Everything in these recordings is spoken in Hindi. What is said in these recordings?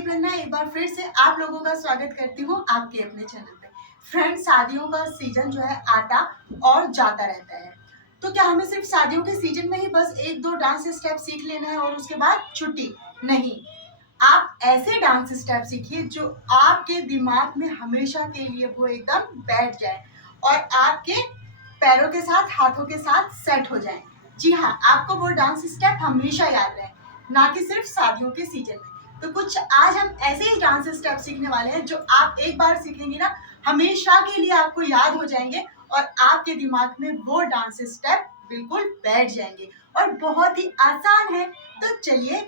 राधे प्रज्ञा, एक बार फिर से आप लोगों का स्वागत करती हूँ आपके अपने चैनल पे। फ्रेंड्स, शादियों का सीजन जो है आता और जाता रहता है, तो क्या हमें सिर्फ शादियों के सीजन में ही बस एक दो डांस स्टेप सीख लेना है और उसके बाद छुट्टी? नहीं, आप ऐसे डांस स्टेप सीखिए जो आपके दिमाग में हमेशा के लिए वो एकदम बैठ जाए और आपके पैरों के साथ, हाथों के साथ सेट हो जाए। जी हाँ, आपको वो डांस स्टेप हमेशा याद रहे, ना कि सिर्फ शादियों के सीजन में। तो कुछ आज हम ऐसे ही डांस स्टेप सीखने वाले हैं जो आप एक बार सीखेंगे ना, हमेशा के लिए आपको याद हो जाएंगे और आपके दिमाग में वो डांस स्टेप बिल्कुल बैठ जाएंगे और बहुत ही आसान है। तो चलिए,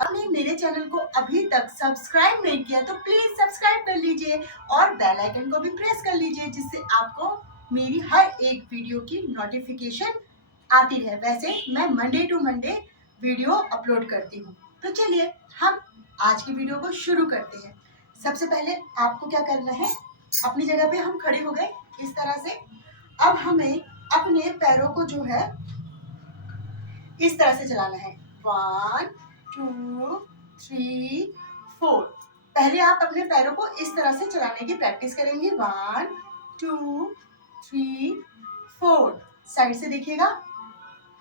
आपने मेरे चैनल को अभी तक सब्सक्राइब नहीं किया तो प्लीज सब्सक्राइब कर लीजिए और बेल आइकन को भी प्रेस कर लीजिए, जिससे आपको मेरी हर एक वीडियो की नोटिफिकेशन आती रहे। वैसे मैं Monday to Monday video upload करती हूँ। तो चलिए हम आज की वीडियो को शुरू करते हैं। सबसे पहले आपको क्या करना है, अपनी जगह पे हम खड़े हो गए इस तरह से। अब हमें अपने पैरों को जो है इस तरह से चलाना है। 1 2 3 4। पहले आप अपने पैरों को इस तरह से चलाने की प्रैक्टिस करेंगे। 1 2 3 4। साइड से देखिएगा।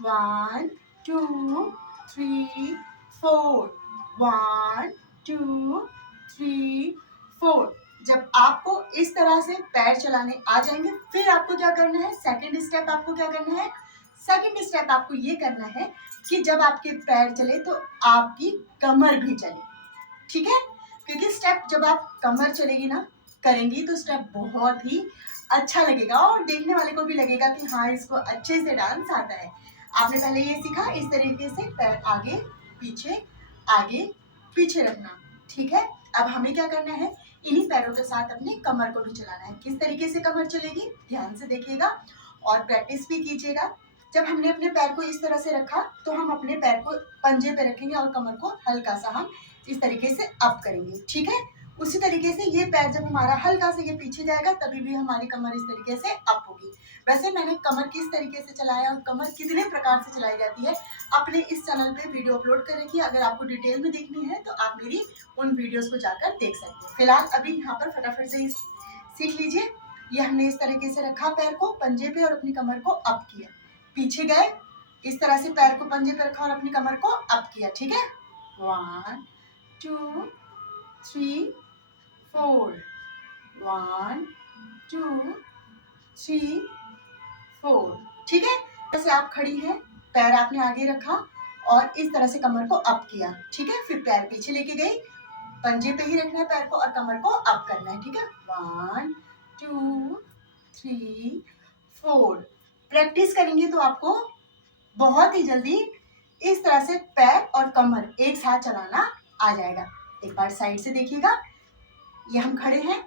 1 2 3 4। 1 2 3 4। जब आपको इस तरह से पैर चलाने आ जाएंगे, फिर आपको क्या करना है, सेकंड स्टेप आपको क्या करना है, सेकंड स्टेप आपको ये करना है कि जब आपके पैर चले तो आपकी कमर भी चले। ठीक है, क्योंकि स्टेप जब आप कमर चलेगी ना, करेंगी, तो स्टेप बहुत ही अच्छा लगेगा और देखने वाले को भी लगेगा कि हाँ, इसको अच्छे से डांस आता है। आपने पहले ये सीखा इस तरीके से पैर आगे पीछे रखना। ठीक है, अब हमें क्या करना है, इन्हीं पैरों के साथ अपने कमर को भी चलाना है। किस तरीके से कमर चलेगी, ध्यान से देखिएगा और प्रैक्टिस भी कीजिएगा। जब हमने अपने पैर को इस तरह से रखा तो हम अपने पैर को पंजे पे रखेंगे और कमर को हल्का सा हम इस तरीके से अप करेंगे। ठीक है, उसी तरीके से ये पैर जब हमारा हल्का से ये पीछे जाएगा तभी भी हमारी कमर इस तरीके से अप होगी। वैसे मैंने कमर किस तरीके से चलाया और कमर कितने प्रकार से चलाई जाती है अपने इस चैनल पे वीडियो अपलोड कर रखी है। अगर आपको डिटेल में देखनी है तो आप मेरी उन वीडियोस को जाकर देख सकते हैं। फिलहाल अभी यहाँ पर फटाफट से सीख लीजिए। ये हमने इस तरीके से रखा पैर को पंजे पे और अपनी कमर को अप किया, पीछे गए, इस तरह से पैर को पंजे पे रखा और अपनी कमर को अप किया। ठीक है, 1 2 3 4। 1 2 3 4। ठीक है, जैसे आप खड़ी हैं, पैर आपने आगे रखा और इस तरह से कमर को अप किया। ठीक है, फिर पैर पीछे लेके गई, पंजे पे ही रखना है पैर को और कमर को अप करना है। ठीक है, 1 2 3 4। प्रैक्टिस करेंगे तो आपको बहुत ही जल्दी इस तरह से पैर और कमर एक साथ चलाना आ जाएगा। एक बार साइड से देखिएगा, ये हम खड़े हैं,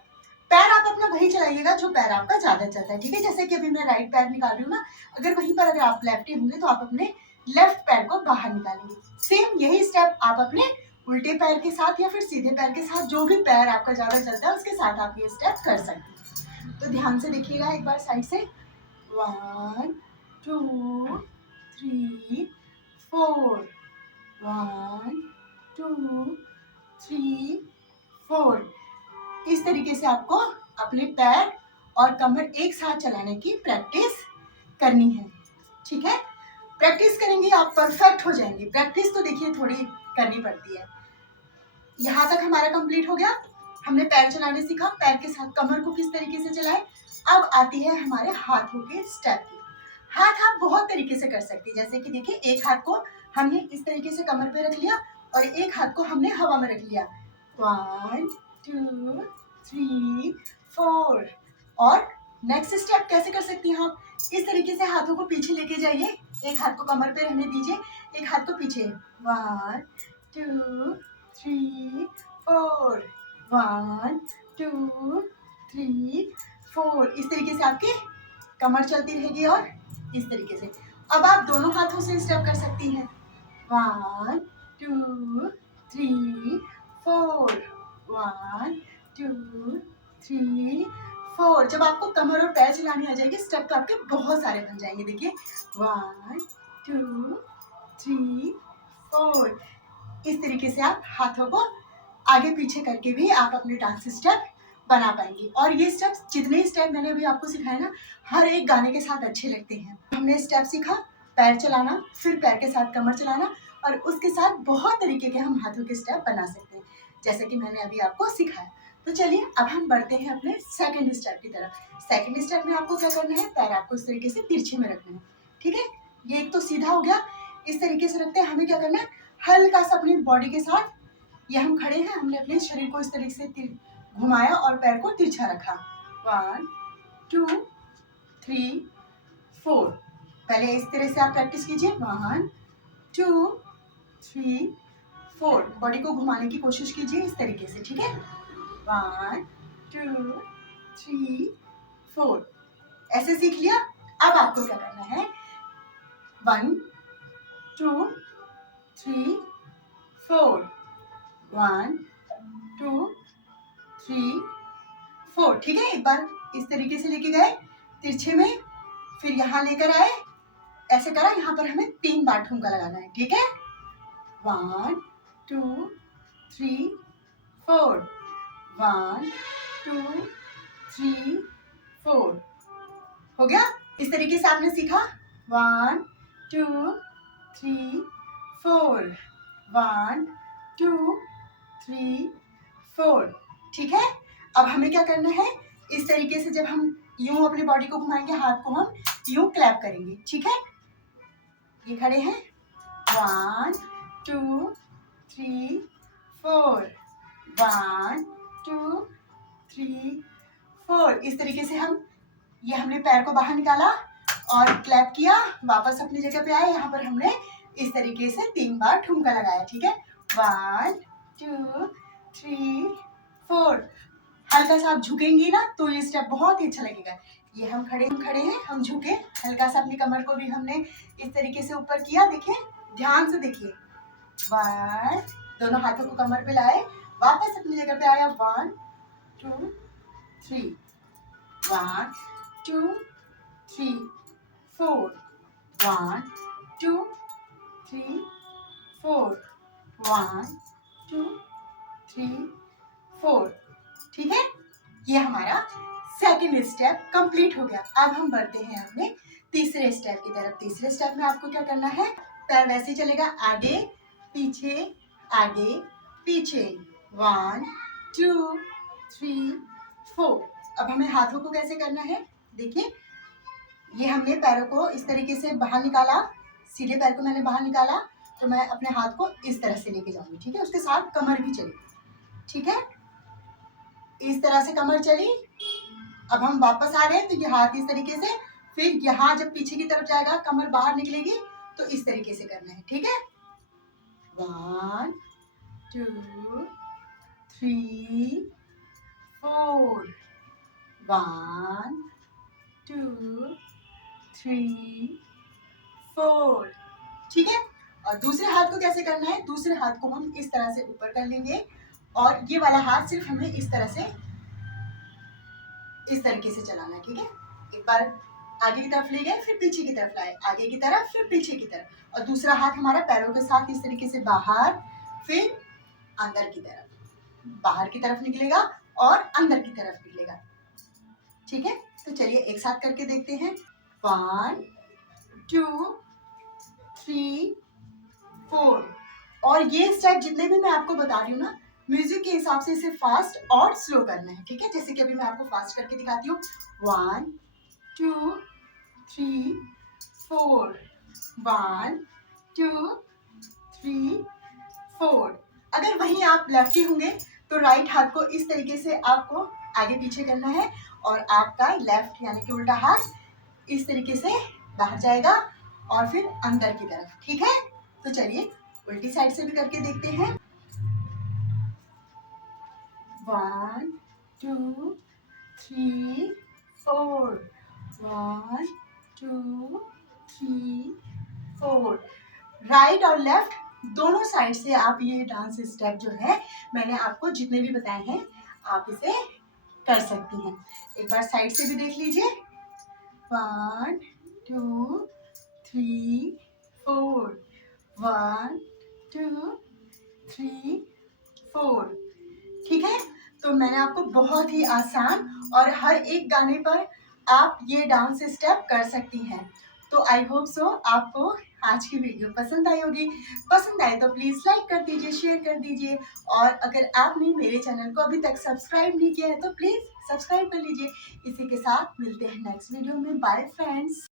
पैर आप अपना वही चलाइएगा जो पैर आपका ज्यादा चलता है। ठीक है, जैसे कि अभी मैं राइट पैर निकाल रही हूँ ना, अगर वहीं पर अगर आप लेफ्टी होंगे तो आप अपने लेफ्ट पैर को बाहर निकालेंगे। सेम यही स्टेप आप अपने उल्टे पैर के साथ या फिर सीधे पैर के साथ, जो भी पैर आपका ज्यादा चलता है उसके साथ आप ये स्टेप कर सकते हैं। तो ध्यान से देखिएगा एक बार साइड से। 1 2 3 4। 1 2 3 4। इस तरीके से आपको अपने पैर और कमर एक साथ चलाने की प्रैक्टिस करनी है। ठीक है, प्रैक्टिस करेंगे आप परफेक्ट हो जाएंगे। प्रैक्टिस तो देखिए थोड़ी करनी पड़ती है। यहाँ तक हमारा कंप्लीट हो गया, हमने पैर चलाने सीखा, पैर के साथ कमर को किस तरीके से चलाए। अब आती है हमारे हाथों के स्टेप की। हाथ आप बहुत तरीके से कर सकते हैं, जैसे कि देखिए, एक हाथ को हमने इस तरीके से कमर पे रख लिया और एक हाथ को हमने हवा में रख लिया। 1 2 3 4। और नेक्स्ट स्टेप कैसे कर सकती हैं आप, इस तरीके से हाथों को पीछे लेके जाइए, एक हाथ को कमर पे रहने दीजिए, एक हाथ को पीछे। 1 2 3 4। 1 2 3 4। इस तरीके से आपकी कमर चलती रहेगी और इस तरीके से। अब आप दोनों हाथों से स्टेप कर सकती हैं। 1 2 3 4। 1 2 3 4। जब आपको कमर और पैर चलानी आ जाएगी, स्टेप तो आपके बहुत सारे बन जाएंगे। देखिए, 1 2 3 4। इस तरीके से आप हाथों को आगे पीछे करके भी आप अपने डांस स्टेप बना पाएंगे। और ये स्टेप्स, जितने स्टेप मैंने अभी आपको सिखाए ना, हर एक गाने के साथ अच्छे लगते हैं। हमने स्टेप सीखा पैर चलाना, फिर पैर के साथ कमर चलाना, और उसके साथ बहुत तरीके के हम हाथों के स्टेप बना सकते हैं, जैसे कि मैंने अभी आपको सिखाया। तो चलिए अब हम बढ़ते हैं अपने सेकंड स्टेप की तरफ। सेकंड स्टेप में आपको क्या करना है, पैर आपको इस तरीके से तिरछे में रखना है, ठीक है। ये एक तो सीधा हो गया, इस तरीके से रखते हैं। हमें क्या करना है, हल्का सा अपनी बॉडी के साथ, ये हम खड़े हैं, हमने अपने शरीर को इस तरीके से घुमाया और पैर को तिरछा रखा। 1 2 3 4। पहले इस तरह से आप प्रैक्टिस कीजिए। 1 2 3 4। बॉडी को घुमाने की कोशिश कीजिए इस तरीके से, ठीक है। 1 2 3 4। ऐसे सीख लिया। अब आपको क्या करना है, 1 2 3 4। 1 2 3 4, ठीक है। एक बार इस तरीके से लेके गए तिरछे में, फिर यहाँ लेकर आए, ऐसे करा। यहाँ पर हमें 3 बार ठुमका लगाना है, ठीक है। 1 2 3 4। 1 2 3 4। हो गया। इस तरीके से आपने सीखा। 1 2 3 4। 1 2 3 4, ठीक है। अब हमें क्या करना है, इस तरीके से जब हम यूं अपनी बॉडी को घुमाएंगे, हाथ को हम यूं क्लैप करेंगे, ठीक है। ये खड़े हैं। 1 2 3 4। 1 2 3 4। इस तरीके से हम, ये हमने पैर को बाहर निकाला और क्लैप किया, वापस अपनी जगह पे आए। यहाँ पर हमने इस तरीके से 3 बार ठुमका लगाया, ठीक है। 1 2 3 4। हल्का सा आप झुकेंगी ना तो ये स्टेप बहुत ही अच्छा लगेगा। ये हम खड़े हैं, हम झुके, हल्का सा अपनी कमर को भी हमने इस तरीके से ऊपर किया। देखिए, ध्यान से देखिए। 1, दोनों हाथों को कमर पे लाए, वापस अपनी जगह पे आया। 1 2 3। 1 2 3 4। 1 2 3 4। 1 2 3 4, ठीक है। ये हमारा सेकंड स्टेप कंप्लीट हो गया। अब हम बढ़ते हैं अपने तीसरे स्टेप की तरफ। तीसरे स्टेप में आपको क्या करना है, पैर वैसे ही चलेगा, आगे पीछे आगे पीछे। 1 2 3 4। अब हमें हाथों को कैसे करना है, देखिए। ये हमने पैरों को इस तरीके से बाहर निकाला, सीधे पैर को मैंने बाहर निकाला, तो मैं अपने हाथ को इस तरह से लेके जाऊंगी, ठीक है। उसके साथ कमर भी चलेगी, ठीक है। इस तरह से कमर चली। अब हम वापस आ रहे हैं, तो ये हाथ इस तरीके से, फिर यहाँ जब पीछे की तरफ जाएगा, कमर बाहर निकलेगी, तो इस तरीके से करना है, ठीक है। 1 2 3 4। 1 2 3 4, ठीक है। और दूसरे हाथ को कैसे करना है, दूसरे हाथ को हम इस तरह से ऊपर कर लेंगे, और ये वाला हाथ सिर्फ हमें इस तरह से, इस तरीके से चलाना है, ठीक है। एक बार आगे की तरफ ले गए, फिर पीछे की तरफ लाए, आगे की तरफ फिर पीछे की तरफ, और दूसरा हाथ हमारा पैरों के साथ इस तरीके से बाहर, फिर अंदर की तरफ, बाहर की तरफ निकलेगा और अंदर की तरफ निकलेगा, ठीक है। तो चलिए एक साथ करके देखते हैं। 1 2 3 4। और ये स्टेप जितने भी मैं आपको बता रही हूँ ना, म्यूजिक के हिसाब से इसे फास्ट और स्लो करना है, ठीक है। जैसे कि अभी मैं आपको फास्ट करके दिखाती हूँ। 1 2 3 4। 1 2 3 4। अगर वहीं आप लेफ्टी होंगे तो राइट हाथ को इस तरीके से आपको आगे पीछे करना है, और आपका लेफ्ट यानी कि उल्टा हाथ इस तरीके से बाहर जाएगा और फिर अंदर की तरफ, ठीक है। तो चलिए उल्टी साइड से भी करके देखते हैं। 1 2 3 4। 1 2 3 4। राइट और लेफ्ट दोनों साइड से आप ये डांस स्टेप जो है, मैंने आपको जितने भी बताए हैं, आप इसे कर सकती हैं। एक बार साइड से भी देख लीजिए। 1 2 3 4। 1 2 3 4। तो मैंने आपको बहुत ही आसान और हर एक गाने पर आप ये डांस स्टेप कर सकती हैं। तो आई होप सो आपको आज की वीडियो पसंद आई होगी। पसंद आए तो प्लीज़ लाइक कर दीजिए, शेयर कर दीजिए, और अगर आपने मेरे चैनल को अभी तक सब्सक्राइब नहीं किया है तो प्लीज़ सब्सक्राइब कर लीजिए। इसी के साथ मिलते हैं नेक्स्ट वीडियो में। Bye friends.